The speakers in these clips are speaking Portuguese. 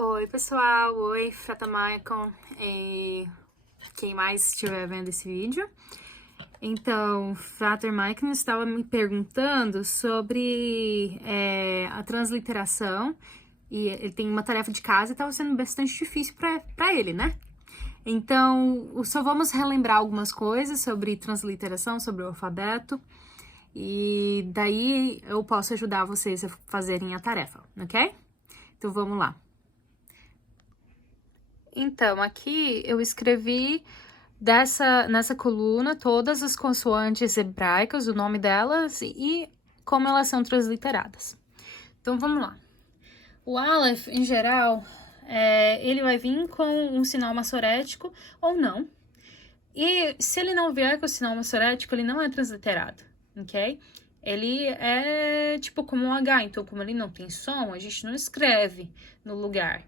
Oi, pessoal. Oi, Fata Maicon e quem mais estiver vendo esse vídeo. Então, Frater Maicon estava me perguntando sobre a transliteração e ele tem uma tarefa de casa e estava sendo bastante difícil para ele, né? Então, só vamos relembrar algumas coisas sobre transliteração, sobre o alfabeto e daí eu posso ajudar vocês a fazerem a tarefa, ok? Então, vamos lá. Então, aqui eu escrevi nessa coluna todas as consoantes hebraicas, o nome delas e como elas são transliteradas. Então, vamos lá. O Aleph, em geral, ele vai vir com um sinal massorético ou não. E se ele não vier com o sinal massorético, ele não é transliterado, ok? Ele é tipo como um H, então como ele não tem som, a gente não escreve no lugar.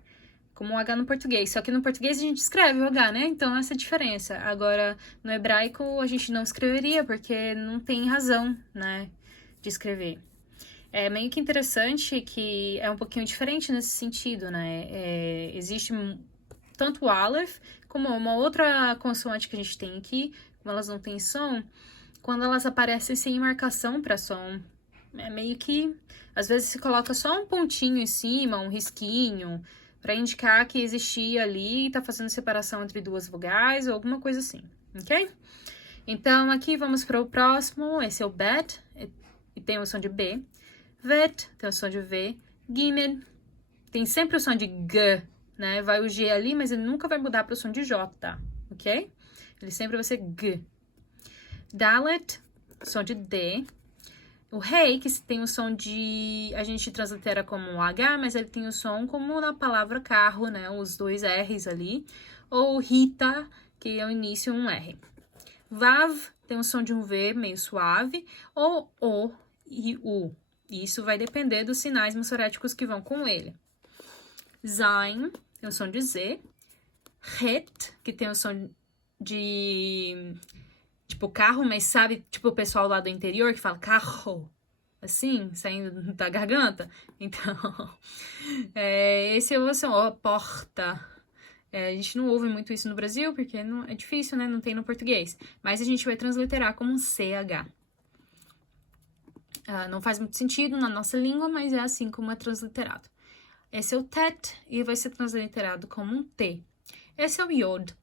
Como um H no português. Só que no português a gente escreve o H, né? Então, essa é a diferença. Agora, no hebraico, a gente não escreveria, porque não tem razão, né, de escrever. É meio que interessante que é um pouquinho diferente nesse sentido, né? Existe tanto o Aleph, como uma outra consoante que a gente tem aqui, como elas não têm som, quando elas aparecem sem marcação para som. É meio que, às vezes, se coloca só um pontinho em cima, um risquinho, para indicar que existia ali e tá fazendo separação entre duas vogais ou alguma coisa assim, ok? Então, aqui vamos para o próximo. Esse é o bet, e tem o som de B. Vet, tem o som de V. Gimel, tem sempre o som de G, né? Vai o G ali, mas ele nunca vai mudar para o som de J, ok? Ele sempre vai ser G. Dalet, som de D. O rei, que tem o som de... A gente translitera como um H, mas ele tem o som como na palavra carro, né? Os dois R's ali. Ou Rita, que é o início um R. Vav tem o som de um V meio suave. Ou O e U. Isso vai depender dos sinais massoréticos que vão com ele. Zain tem o som de Z. Het, que tem o som de... Tipo, carro, mas sabe, tipo, o pessoal lá do interior que fala carro, assim, saindo da garganta. Então, esse é o som, ó, porta. A gente não ouve muito isso no Brasil, porque não, é difícil, né? Não tem no português. Mas a gente vai transliterar como um CH. Não faz muito sentido na nossa língua, mas é assim como é transliterado. Esse é o tet e vai ser transliterado como um T. Esse é o yod.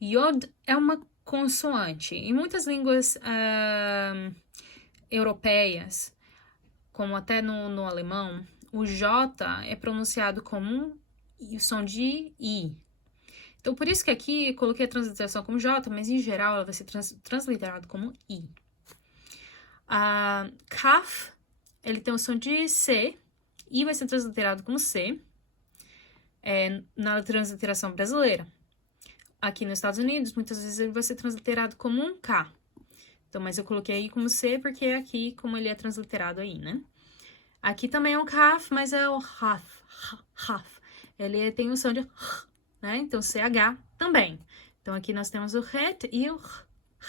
Yod é uma consoante. Em muitas línguas europeias, como até no alemão, o J é pronunciado como um som de I. Então, por isso que aqui eu coloquei a transliteração como J, mas em geral ela vai ser transliterado como I. Kaf, ele tem o som de C, I vai ser transliterado como C, na transliteração brasileira. Aqui nos Estados Unidos, muitas vezes ele vai ser transliterado como um K. Então, mas eu coloquei aí como C, porque é aqui como ele é transliterado aí, né? Aqui também é um Kaf, mas é o Haf. Haf. Ele tem o som de H, né? Então, CH também. Então, aqui nós temos o Het e o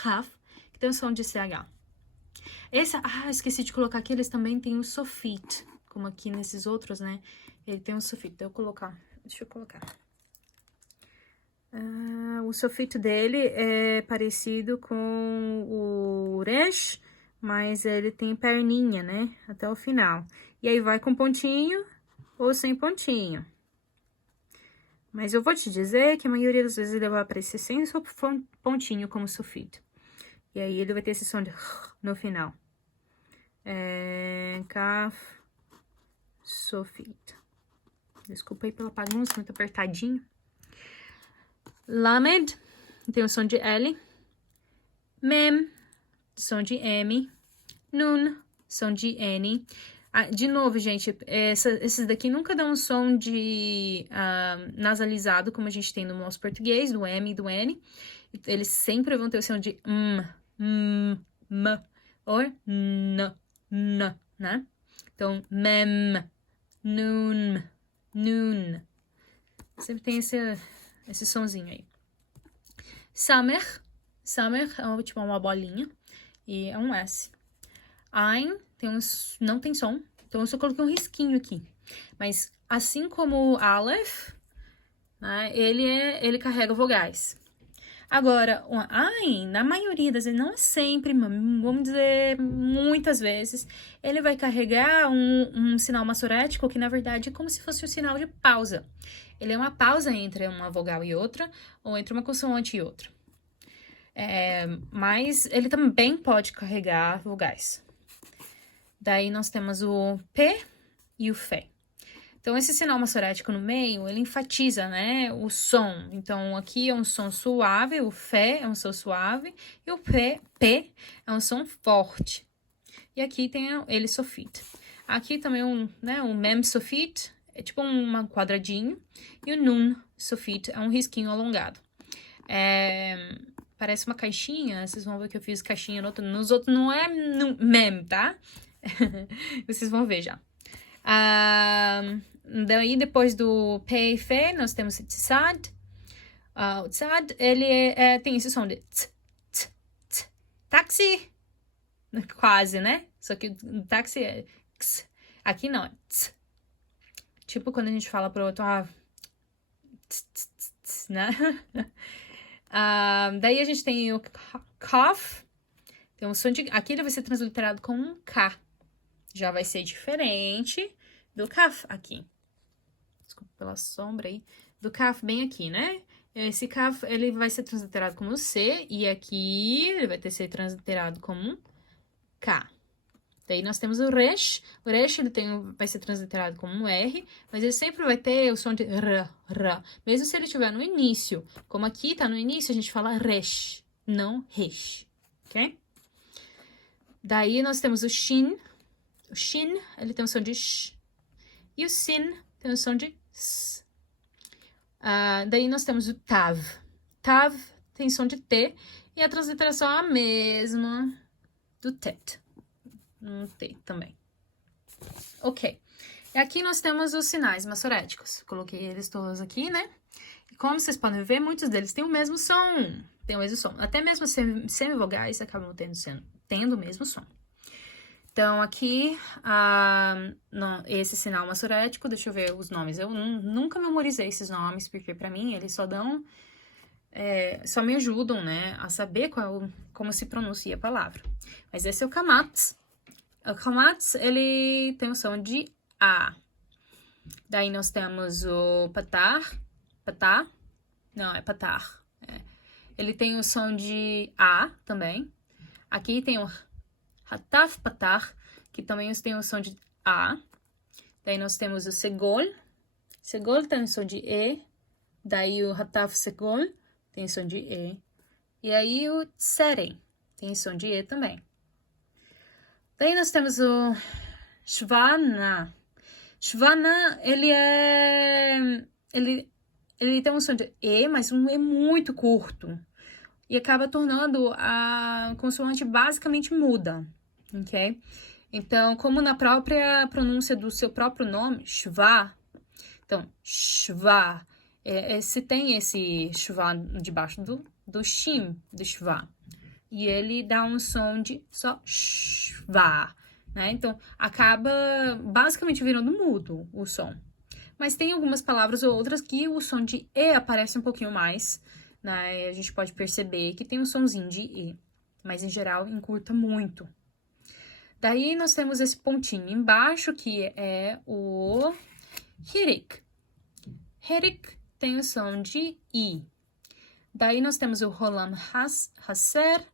Haf, que tem o som de CH. Esqueci de colocar aqui, eles também têm o sofit, como aqui nesses outros, né? Ele tem o sofit, deixa eu colocar. O sofito dele é parecido com o resh, mas ele tem perninha, né? Até o final. E aí vai com pontinho ou sem pontinho. Mas eu vou te dizer que a maioria das vezes ele vai aparecer sem pontinho como sofito. E aí ele vai ter esse som de no final. Kaf, sofito. Desculpa aí pela bagunça, muito apertadinho. Lamed, tem o som de L. Mem, som de M. Nun, som de N. De novo, gente, esses daqui nunca dão um som de nasalizado, como a gente tem no nosso português, do M e do N. Eles sempre vão ter o som de m, ou n, né? Então, mem, nun, nun. Sempre tem esse sonzinho aí. Samer é tipo uma bolinha e é um S. Ein não tem som, então eu só coloquei um risquinho aqui. Mas assim como o Aleph, né, ele carrega vogais. Agora, o Ain, na maioria das vezes, não é sempre, vamos dizer, muitas vezes, ele vai carregar um sinal massorético que, na verdade, é como se fosse um sinal de pausa. Ele é uma pausa entre uma vogal e outra, ou entre uma consoante e outra. Mas ele também pode carregar vogais. Daí nós temos o P e o Fé. Então, esse sinal massorético no meio, ele enfatiza, né, o som. Então, aqui é um som suave, o Fé é um som suave, e o P é um som forte. E aqui tem ele sofit. Aqui também um Mem sofit, é tipo um quadradinho, e o Nun sofit é um risquinho alongado. Parece uma caixinha, vocês vão ver que eu fiz caixinha nos outros não é Mem, tá? Vocês vão ver já. Daí, depois do P e Fé, nós temos o Tsad. O Tsad, ele tem esse som de tss, tss, tss. Táxi! Quase, né? Só que o táxi é ks. Aqui não, é tss. Tipo quando a gente fala pro outro, tss, tss, tss, tss, né? Daí a gente tem o Kaf. Tem um som de... Aqui ele vai ser transliterado com um K. Já vai ser diferente do Kaf aqui. Desculpa pela sombra aí. Do Kaf bem aqui, né? Esse Kaf, ele vai ser transliterado como C. E aqui ele vai ser transliterado como um K. Daí nós temos o Resh. O Resh ele vai ser transliterado como um R. Mas ele sempre vai ter o som de R. Mesmo se ele estiver no início. Como aqui tá no início, a gente fala Resh. Não Resh. Ok? Daí nós temos o Shin. O Shin, ele tem o som de Sh. E o Sin tem o som de S. Daí nós temos o Tav. Tav tem som de T. E a transliteração é a mesma do Tet. Um T também. Ok. E aqui nós temos os sinais massoréticos. Coloquei eles todos aqui, né? E como vocês podem ver, muitos deles têm o mesmo som. Tem o mesmo som. Até mesmo semivogais acabam tendo o mesmo som. Então, aqui, esse sinal massorético, deixa eu ver os nomes. Eu nunca memorizei esses nomes, porque pra mim eles só dão... só me ajudam, né, a saber como se pronuncia a palavra. Mas esse é o Kamatz. O Kamatz, ele tem o som de A. Daí nós temos o Patar. Patá? Não, é Patar. Ele tem o som de A também. Aqui tem o Hataf Patar, que também tem o som de A. Daí nós temos o Segol. Segol tem o som de E. Daí o Hataf Segol tem o som de E. E aí o Tseren tem o som de E também. Daí nós temos o Shvana. Shvana, ele tem um som de E, mas um E muito curto. E acaba tornando a consoante basicamente muda, ok? Então, como na própria pronúncia do seu próprio nome, Shva, então, Shva, se tem esse Shva debaixo do Shim, do Shva, e ele dá um som de só Shva, né? Então, acaba basicamente virando mudo o som. Mas tem algumas palavras ou outras que o som de E aparece um pouquinho mais, né? A gente pode perceber que tem um sonzinho de E, mas em geral encurta muito. Daí nós temos esse pontinho embaixo, que é o Hirik. Hirik tem o som de I. Daí nós temos o Rolam Hasser.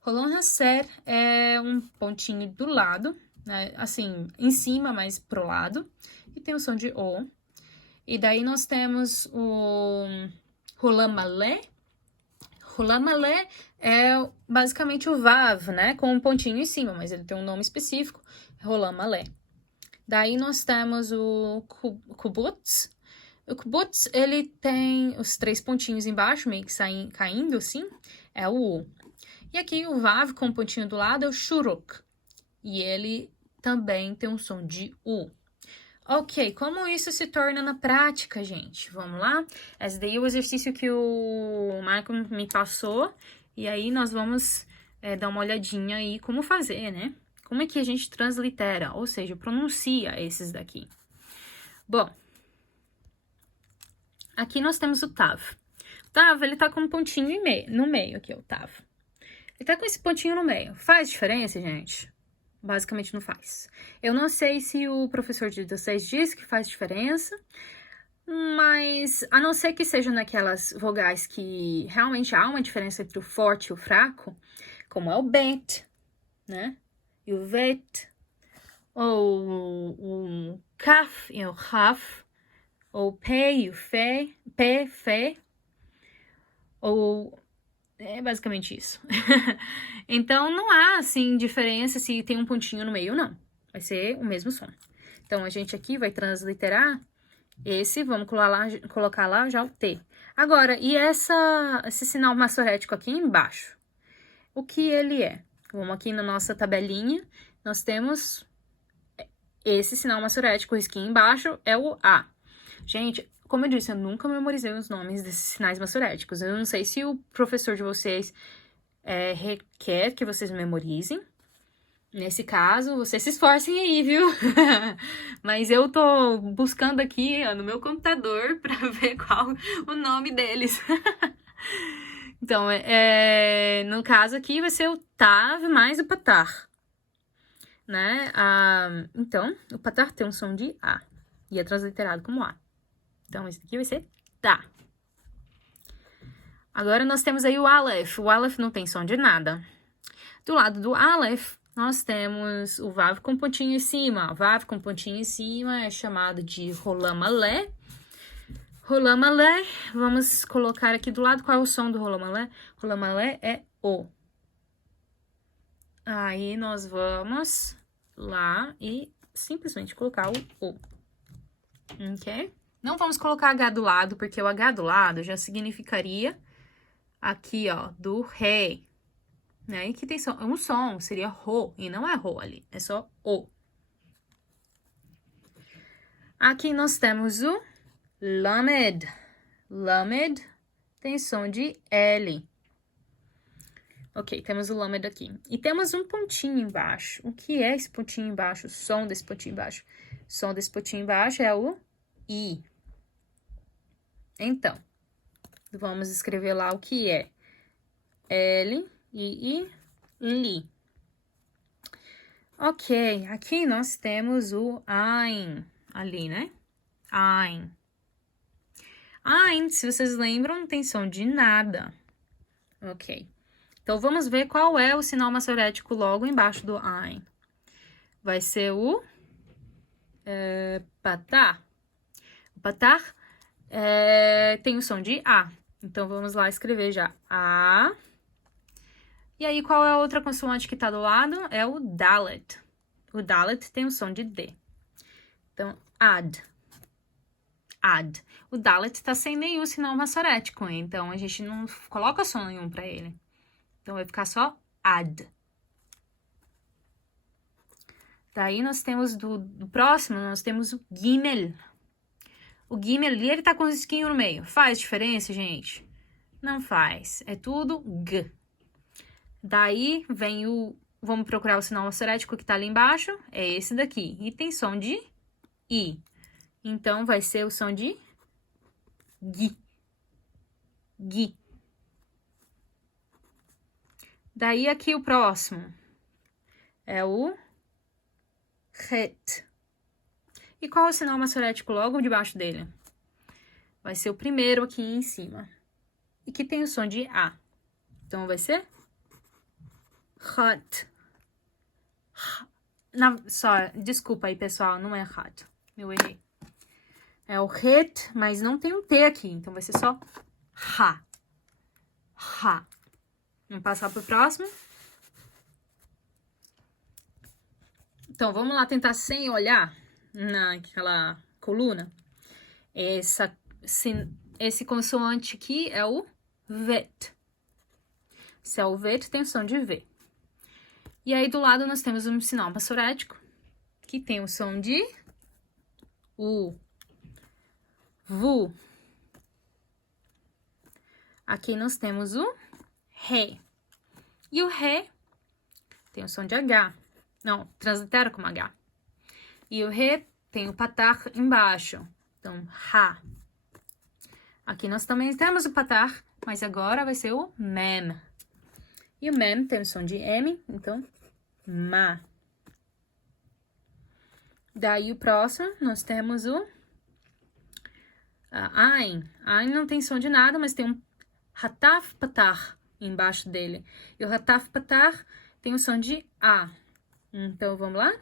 Rolam Hasser é um pontinho do lado, né? Assim, em cima, mas pro lado. E tem o som de O. E daí nós temos o Rolam Malé. Rolam Malé é basicamente o Vav, né? Com um pontinho em cima, mas ele tem um nome específico, Rolam Malé. Daí nós temos o Kubutz. O Kubutz, ele tem os 3 pontinhos embaixo, meio que caindo assim, é o U. E aqui o Vav com o pontinho do lado é o Shuruk. E ele também tem um som de U. Ok, como isso se torna na prática, gente? Vamos lá? Esse daí é o exercício que o Marco me passou. E aí nós vamos dar uma olhadinha aí como fazer, né? Como é que a gente translitera, ou seja, pronuncia esses daqui. Bom, Aqui nós temos o tav. O tav, ele tá com um pontinho no meio aqui, o tav. Ele tá com esse pontinho no meio. Faz diferença, gente? Basicamente não faz. Eu não sei se o professor de vocês disse que faz diferença, mas a não ser que seja naquelas vogais que realmente há uma diferença entre o forte e o fraco, como é o bet, né? E o vet, ou o kaf e o raf, ou pé e o fé, pé, fé, ou... É basicamente isso. Então, não há, assim, diferença se tem um pontinho no meio, não. Vai ser o mesmo som. Então, a gente aqui vai transliterar esse, vamos colocar lá já o T. Agora, e esse sinal massorético aqui embaixo? O que ele é? Vamos aqui na nossa tabelinha, nós temos esse sinal massorético, o risquinho embaixo é o A. Gente, como eu disse, eu nunca memorizei os nomes desses sinais massoréticos. Eu não sei se o professor de vocês requer que vocês memorizem. Nesse caso, vocês se esforcem aí, viu? Mas eu tô buscando aqui ó, no meu computador pra ver qual o nome deles. Então, no caso aqui vai ser o tav mais o patar, né? Então, o patar tem um som de A e é transliterado como A. Então, esse aqui vai ser tá. Agora, nós temos aí o Aleph. O Aleph não tem som de nada. Do lado do Aleph, nós temos o Vav com pontinho em cima. O Vav com pontinho em cima é chamado de Rolam-Alé. Rolam-Alé, vamos colocar aqui do lado qual é o som do Rolam-Alé. Rolam-Alé é O. Aí, nós vamos lá e simplesmente colocar o O. Ok? Não vamos colocar H do lado, porque o H do lado já significaria aqui, ó, do Ré. Né? E que tem um som, seria Ro, e não é Ro ali, é só O. Aqui nós temos o Lamed. Lamed tem som de L. Ok, temos o Lamed aqui. E temos um pontinho embaixo. O que é esse pontinho embaixo? O som desse pontinho embaixo? O som desse pontinho embaixo é o I. Então, vamos escrever lá o que é L, I, Li. Ok, aqui nós temos o Ein, ali, né? Ein. Ein, se vocês lembram, não tem som de nada. Ok. Então, vamos ver qual é o sinal massorético logo embaixo do Ein. Vai ser o patar. O patar tem o som de A. Então, vamos lá escrever já A. E aí, qual é a outra consoante que tá do lado? É o Dalet. O Dalet tem o som de D. Então, Ad. Ad. O Dalet tá sem nenhum sinal massorético, então a gente não coloca som nenhum pra ele. Então, vai ficar só Ad. Daí, nós temos do próximo, nós temos o Gimel. O Gimel ali, ele tá com um risquinho no meio. Faz diferença, gente? Não faz. É tudo G. Daí, vem vamos procurar o sinal massorético que tá ali embaixo. É esse daqui. E tem som de I. Então, vai ser o som de Gui. Gui. Daí, aqui o próximo é o Het. E qual é o sinal massorético logo debaixo dele? Vai ser o primeiro aqui em cima. E que tem o som de A. Então, vai ser Hat. Desculpa aí, pessoal, não é Hat. Eu errei. É o Het, mas não tem um T aqui, então vai ser só Ha. Ha. Vamos passar pro próximo. Então, vamos lá tentar sem olhar naquela coluna. Esse consoante aqui é o Vet. Se é o Vet, tem o som de V. E aí, do lado, nós temos um sinal massorético, que tem o som de U. Vu. Aqui nós temos o Ré. E o Ré tem o som de H. Não, translitera como H. E o Ré tem o patar embaixo. Então, Rá. Aqui nós também temos o patar, mas agora vai ser o mem. E o mem tem o som de M, então, ma. Daí o próximo, nós temos o Ain. Ain não tem som de nada, mas tem um hataf patar embaixo dele. E o hataf patar tem o som de A. Então, vamos lá?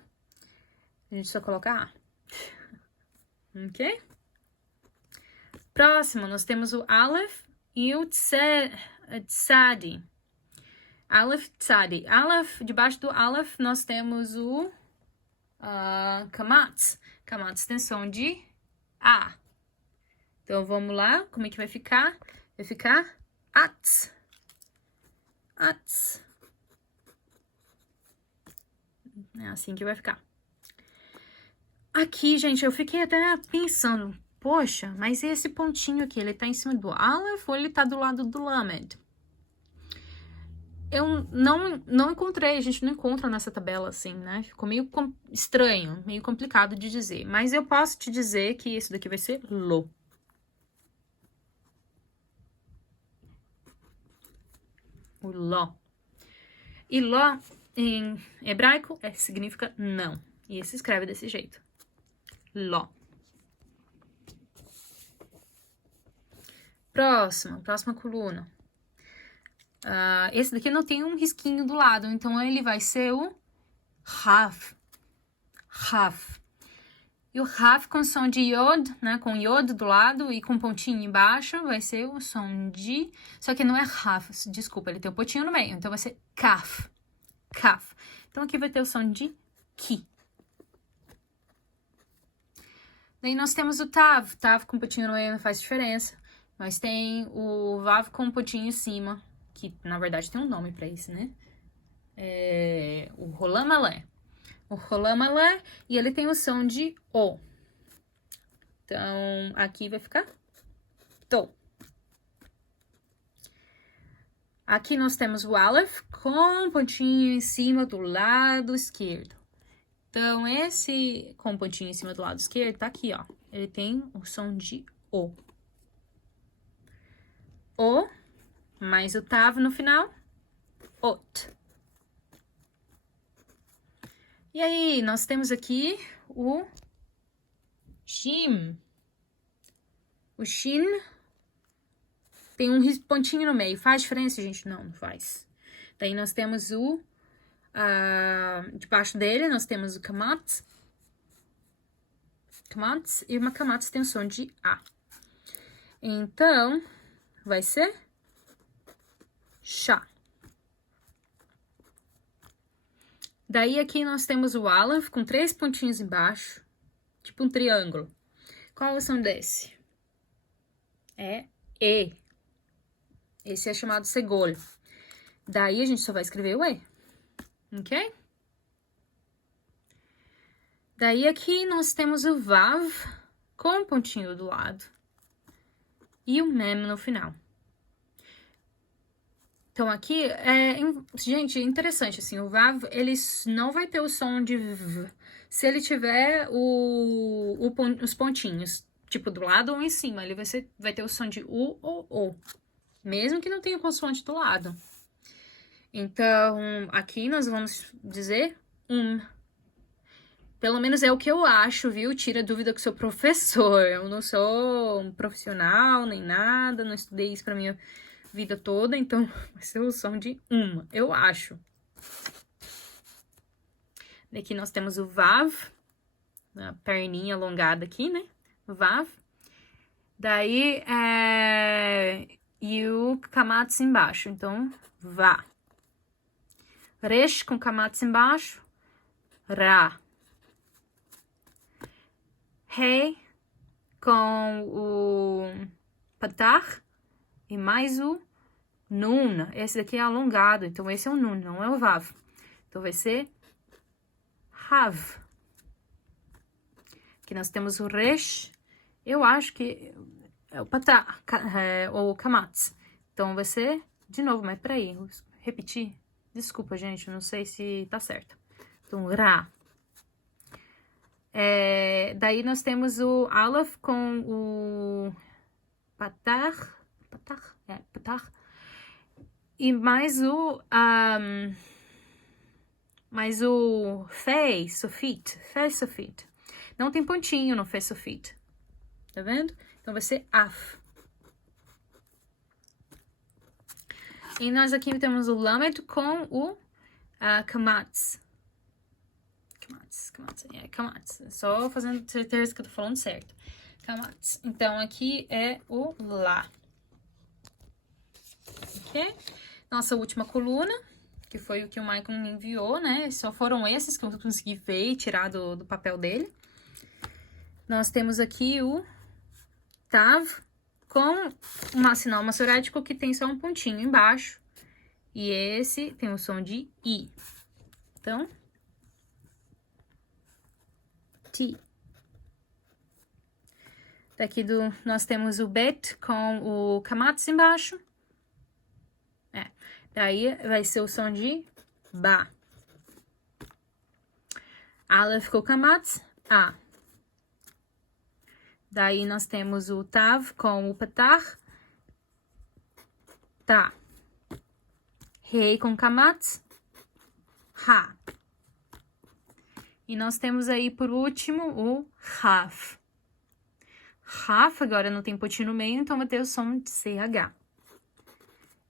A gente só coloca A. Ok? Próximo, nós temos o Aleph e o Tzadi. Aleph, Tzadi. Aleph, debaixo do Aleph, nós temos o Kamatz. Kamatz tem som de A. Então, vamos lá. Como é que vai ficar? Vai ficar Atz. Atz. É assim que vai ficar. Aqui, gente, eu fiquei até pensando, poxa, mas esse pontinho aqui, ele tá em cima do Aleph ou ele tá do lado do Lamed? Eu não encontrei, a gente não encontra nessa tabela assim, né? Ficou meio estranho, meio complicado de dizer. Mas eu posso te dizer que esse daqui vai ser Lo. O Ló. E Ló, em hebraico, significa não. E se escreve desse jeito. Ló. Próxima coluna. Esse daqui não tem um risquinho do lado, então ele vai ser o Raf. Raf. E o Raf com som de Yod, né, com Yod do lado e com pontinho embaixo, vai ser o som de... Só que não é Raf, desculpa, ele tem um pontinho no meio, então vai ser Kaf. Kaf. Então aqui vai ter o som de Ki. Daí nós temos o Tav. Tav com pontinho no meio não faz diferença. Mas tem o Vav com pontinho em cima, que na verdade tem um nome pra isso, né? O Rolamalé. O Rolamalé, e ele tem o som de O. Então, aqui vai ficar To. Aqui nós temos o Aleph com pontinho em cima do lado esquerdo. Então, esse com pontinho em cima do lado esquerdo tá aqui, ó. Ele tem o som de O. O, mais o Tav no final, Ot. E aí, nós temos aqui o Shim. O Shin tem um pontinho no meio. Faz diferença, gente? Não, não faz. Daí nós temos o... debaixo dele, nós temos o Kamatz. Kamatz. E uma Kamatz tem o som de A. Então, vai ser... Chá. Daí aqui nós temos o Aleph com 3 pontinhos embaixo, tipo um triângulo. Qual é o som desse? É E. Esse é chamado segolho. Daí a gente só vai escrever o E, ok? Daí aqui nós temos o Vav com um pontinho do lado e o Mem no final. Então, aqui, gente, interessante, assim, o Vav, ele não vai ter o som de V se ele tiver os pontinhos, tipo, do lado ou em cima, ele vai ter o som de U ou O, mesmo que não tenha consoante do lado. Então, aqui nós vamos dizer Pelo menos é o que eu acho, viu? Tira dúvida com o seu professor. Eu não sou um profissional, nem nada, não estudei isso pra minha vida toda, então vai ser o som de eu acho. Daqui nós temos o Vav, a perninha alongada aqui, né? Vav. Daí, e o Kamatz embaixo, então, Vá. Resh com Kamatz embaixo, Ra. Rei com o Patar e mais o Nun. Esse daqui é alongado, então esse é o Nun, não é o Vav. Então vai ser Hav. Aqui nós temos o Resh. Eu acho que é o Patar, ou Kamatz. Então vai ser, de novo, mas peraí, repetir. Desculpa, gente, não sei se tá certo. Então, Ra. Daí nós temos o Aleph com o patar, patar. E mais o fez, sofit. Não tem pontinho no fez, sofit. Tá vendo? Então, vai ser af. E nós aqui temos o lamed com o kamatz. Kamatz. Só fazendo certeza que eu tô falando certo. Kamatz. Então, aqui é o lá. Ok? Nossa última coluna, que foi o que o Michael me enviou, né? Só foram esses que eu consegui ver e tirar do papel dele. Nós temos aqui o tav com um sinal massorético que tem só um pontinho embaixo. E esse tem o som de I. Então, ti. Daqui nós temos o bet com o kamatz embaixo. Daí vai ser o som de ba. Aleph com kamatz, a. Daí nós temos o tav com o patar, tá. Rei com kamatz, ha. E nós temos aí, por último, o raf. Raf agora não tem pontinho no meio, então vai ter o som de CH.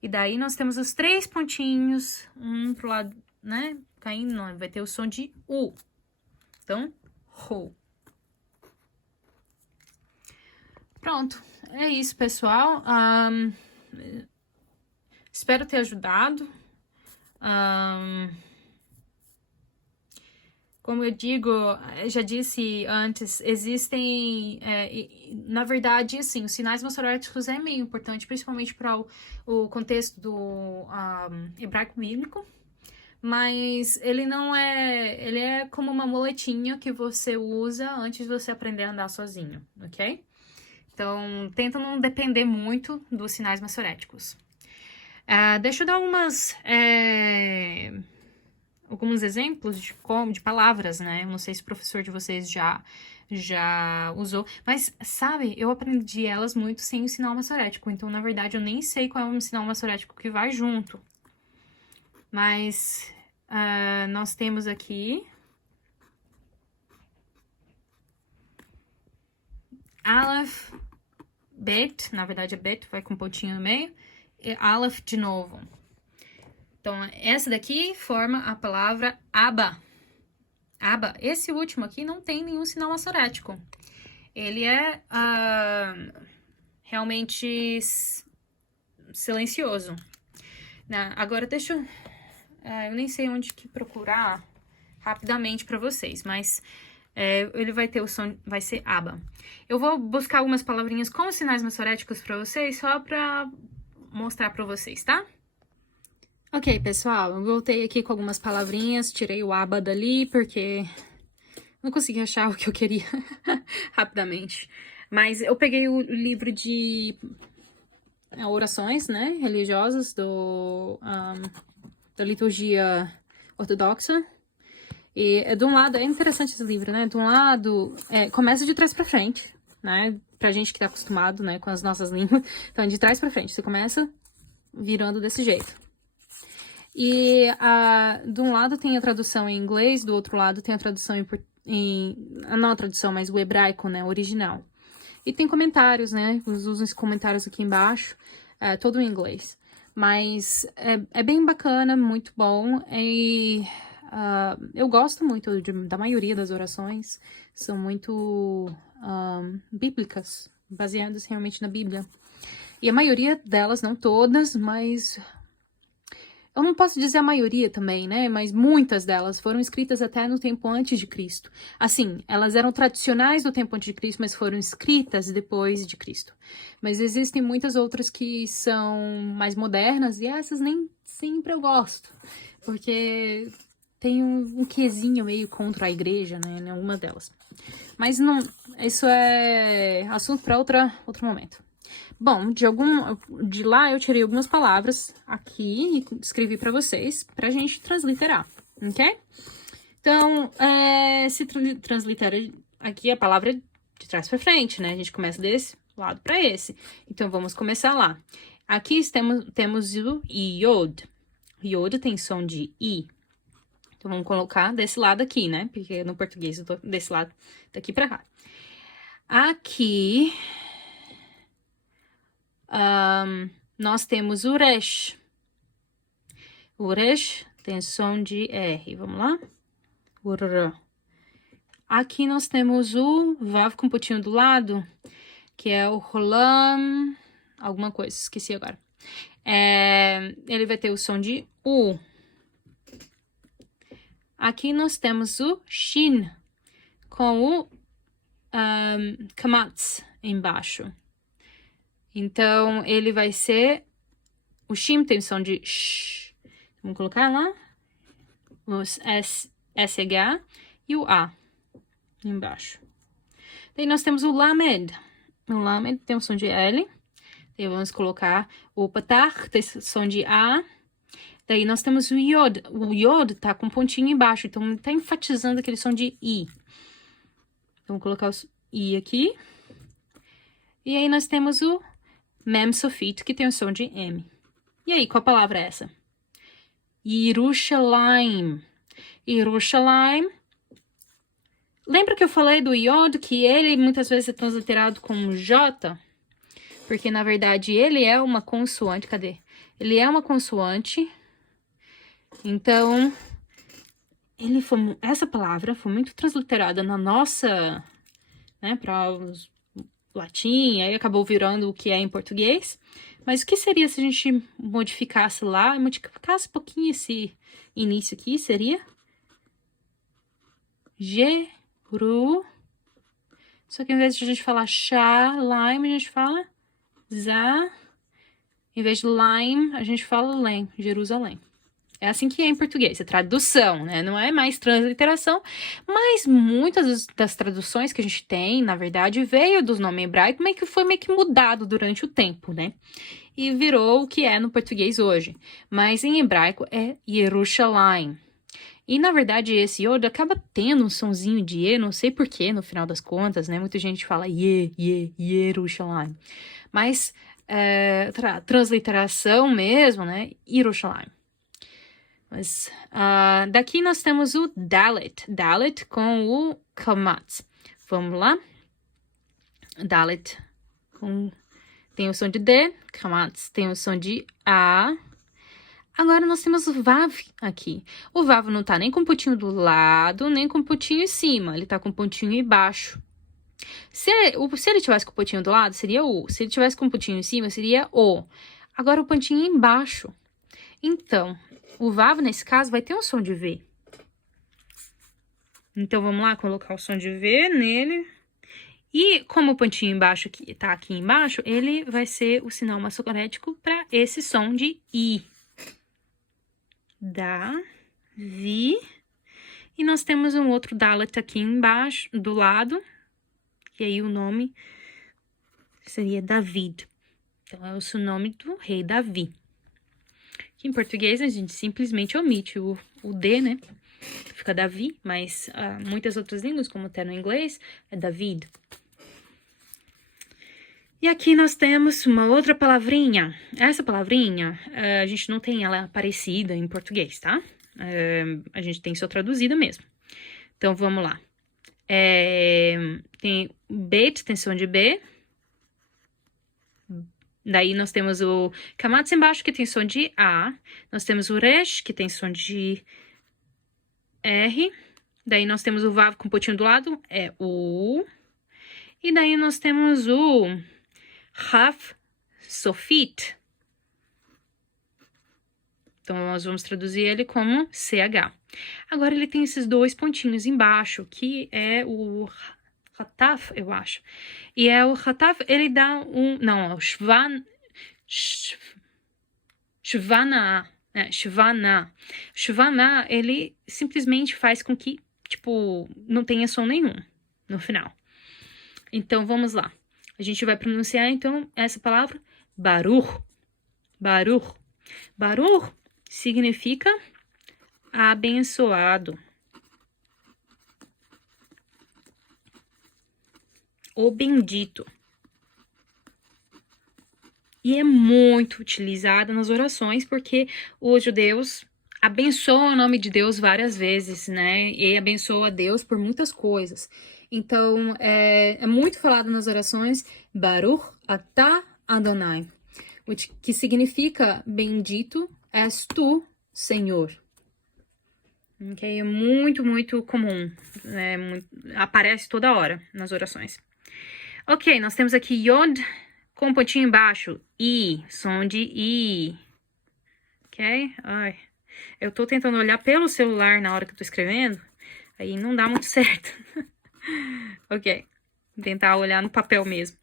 E daí nós temos os 3 pontinhos, um pro lado, né? Caindo, não, vai ter o som de U. Então, ro. Pronto, é isso, pessoal. Espero ter ajudado. Como eu digo, já disse antes, existem, na verdade, assim, os sinais massoréticos é meio importante, principalmente para o contexto do hebraico bíblico, mas ele não é, ele é como uma muletinha que você usa antes de você aprender a andar sozinho, ok? Então, tenta não depender muito dos sinais massoréticos. Deixa eu dar alguns exemplos de palavras, né? Eu não sei se o professor de vocês já usou, mas, sabe, eu aprendi elas muito sem o sinal massorético, então, na verdade, eu nem sei qual é o sinal massorético que vai junto. Mas, nós temos aqui Aleph, Bet, na verdade é Bet, vai com um pontinho no meio, e Aleph de novo. Então, essa daqui forma a palavra aba. Aba. Esse último aqui não tem nenhum sinal massorético. Ele é realmente silencioso. Agora, deixa eu... eu nem sei onde que procurar rapidamente para vocês, mas ele vai ter o som... Vai ser aba. Eu vou buscar algumas palavrinhas com sinais massoréticos para vocês, só para mostrar para vocês, tá? Ok, pessoal, eu voltei aqui com algumas palavrinhas, tirei o aba dali, porque não consegui achar o que eu queria rapidamente. Mas eu peguei o livro de orações, né, religiosas da liturgia ortodoxa. E, de um lado, é interessante esse livro, né, de um lado, começa de trás pra frente, né, pra gente que tá acostumado, né, com as nossas línguas. Então, de trás pra frente, você começa virando desse jeito. E de um lado tem a tradução em inglês, do outro lado tem a tradução não a tradução, mas o hebraico, né, original. E tem comentários, né, usam esses comentários aqui embaixo, todo em inglês. Mas é bem bacana, muito bom, e eu gosto muito da maioria das orações, são muito bíblicas, baseadas realmente na Bíblia. E a maioria delas, não todas, mas... Eu não posso dizer a maioria também, né? Mas muitas delas foram escritas até no tempo antes de Cristo. Assim, elas eram tradicionais do tempo antes de Cristo, mas foram escritas depois de Cristo. Mas existem muitas outras que são mais modernas e essas nem sempre eu gosto. Porque tem um quesinho meio contra a igreja, né? Em algumas delas. Mas não, isso é assunto para outro momento. Bom, de lá eu tirei algumas palavras aqui e escrevi para vocês, pra gente transliterar, ok? Então, se translitera aqui a palavra de trás para frente, né? A gente começa desse lado para esse. Então, vamos começar lá. Aqui temos o Yod. Yod tem som de I. Então, vamos colocar desse lado aqui, né? Porque no português eu tô desse lado, daqui pra cá. Aqui, nós temos o Resh. O Resh tem som de R. Vamos lá? O R. Aqui nós temos o Vav com pontinho do lado, que é o Rolam, alguma coisa, esqueci agora. Ele vai ter o som de U. Aqui nós temos o Shin, com o Kamatz embaixo. Então, ele vai ser... O Shin tem som de Sh. Vamos colocar lá. Os SH e o A embaixo. Daí nós temos o Lamed. O Lamed tem o som de L. Daí vamos colocar o Patach, tem som de A. Daí nós temos o Yod. O Yod tá com pontinho embaixo, então tá enfatizando aquele som de I. Então, vou colocar o I aqui. E aí nós temos o Mem Sofit, que tem o som de M. E aí, qual palavra é essa? Yerushalayim. Yerushalayim. Lembra que eu falei do Yod, que ele muitas vezes é transliterado como J? Porque, na verdade, ele é uma consoante. Cadê? Ele é uma consoante. Então, essa palavra foi muito transliterada na nossa, né, para os latim, aí acabou virando o que é em português. Mas o que seria se a gente modificasse lá, modificasse um pouquinho esse início aqui, seria Jeru. Só que ao invés de a gente falar Shalaim, a gente fala Za. Em vez de Laim, a gente fala Lem, Jerusalém. É assim que é em português, é tradução, né? Não é mais transliteração, mas muitas das traduções que a gente tem, na verdade, veio dos nomes hebraicos, mas que foi meio que mudado durante o tempo, né? E virou o que é no português hoje. Mas em hebraico é Yerushalayim. E, na verdade, esse Yod acaba tendo um sonzinho de E, não sei porquê, no final das contas, né? Muita gente fala Yerushalayim. Mas, transliteração mesmo, né? Yerushalayim. Mas, daqui nós temos o Dalet. Dalet com o Kamatz. Vamos lá? Dalet tem o som de D. Kamatz tem o som de A. Agora nós temos o Vav aqui. O Vav não tá nem com pontinho do lado, nem com pontinho em cima. Ele tá com pontinho embaixo. Se ele tivesse com o pontinho do lado, seria U. Se ele tivesse com o pontinho em cima, seria O. Agora o pontinho embaixo. Então, o Vav, nesse caso, vai ter um som de V. Então, vamos lá colocar o som de V nele. E como o pontinho embaixo tá aqui embaixo, ele vai ser o sinal massorético para esse som de I. Vi. E nós temos um outro Dalet aqui embaixo, do lado. E aí o nome seria David. Então, é o nome do rei Davi. Que em português a gente simplesmente omite o D, né? Fica Davi, mas muitas outras línguas, como até no inglês, é David. E aqui nós temos uma outra palavrinha. Essa palavrinha, a gente não tem ela parecida em português, tá? A gente tem só traduzida mesmo. Então, vamos lá. Tem Bet, tem som de B. Daí nós temos o Kamatz embaixo, que tem som de A. Nós temos o Resh, que tem som de R. Daí nós temos o Vav com pontinho do lado, é U. E daí nós temos o Haf Sofit. Então, nós vamos traduzir ele como CH. Agora, ele tem esses dois pontinhos embaixo, que é o Hataf, eu acho. E o Hataf, ele dá um... Não, é o Shvana. Shvana, ele simplesmente faz com que, tipo, não tenha som nenhum no final. Então, vamos lá. A gente vai pronunciar, então, essa palavra Baruch. Baruch. Baruch significa abençoado. O bendito. E é muito utilizada nas orações, porque os judeus abençoam o nome de Deus várias vezes, né? E abençoam a Deus por muitas coisas. Então, é muito falado nas orações, Baruch atah Adonai, o que significa bendito és tu, Senhor. Ok? É muito, muito comum. Aparece toda hora nas orações. Ok, nós temos aqui Yod com um pontinho embaixo. I, som de I. Ok? Ai, eu tô tentando olhar pelo celular na hora que eu tô escrevendo, aí não dá muito certo. Ok, vou tentar olhar no papel mesmo.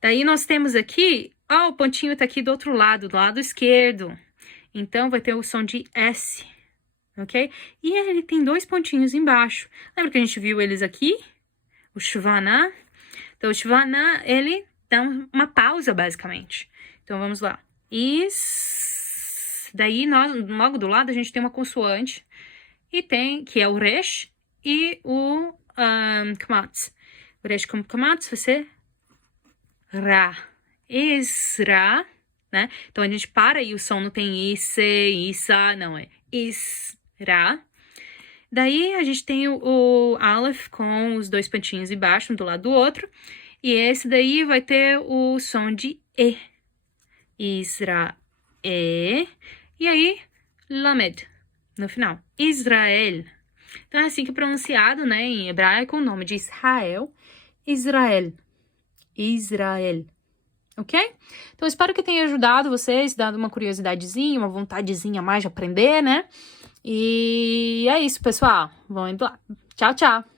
Daí nós temos aqui, o pontinho tá aqui do outro lado, do lado esquerdo. Então, vai ter o som de S, ok? E ele tem 2 pontinhos embaixo. Lembra que a gente viu eles aqui? O Shvana. Então, o Shvana, ele dá uma pausa, basicamente. Então, vamos lá. Daí, logo do lado, a gente tem uma consoante. E tem, que é o Resh e o Kamatz. O Resh como Kamatz vai ser Ra. Isra, né? Então, a gente para e o som não tem Isse, Issa, não, é Isra. Daí, a gente tem o Aleph com os 2 pontinhos embaixo, um do lado do outro. E esse daí vai ter o som de E. Isra, E. E aí, Lamed, no final. Israel. Então, é assim que é pronunciado, né, em hebraico, o nome de Israel. Israel. Israel. Ok? Então, espero que tenha ajudado vocês, dado uma curiosidadezinha, uma vontadezinha a mais de aprender, né? E é isso, pessoal. Vamos indo lá. Tchau, tchau.